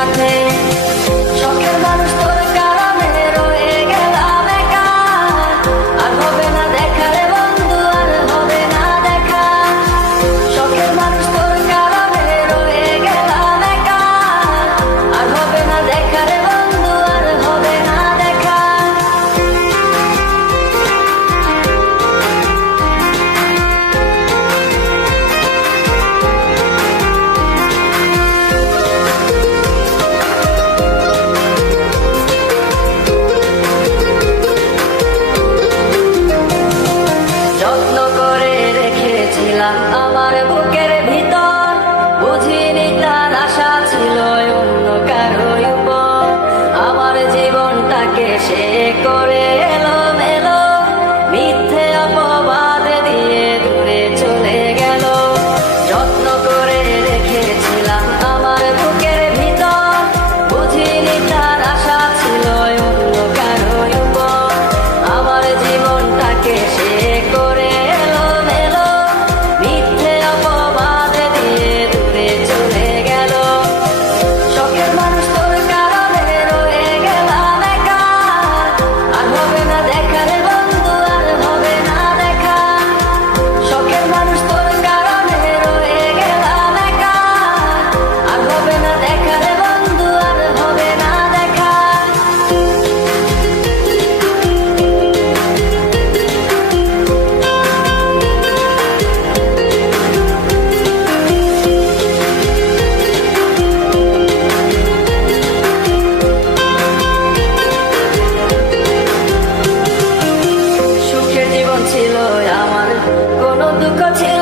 I wanna go get it. look up to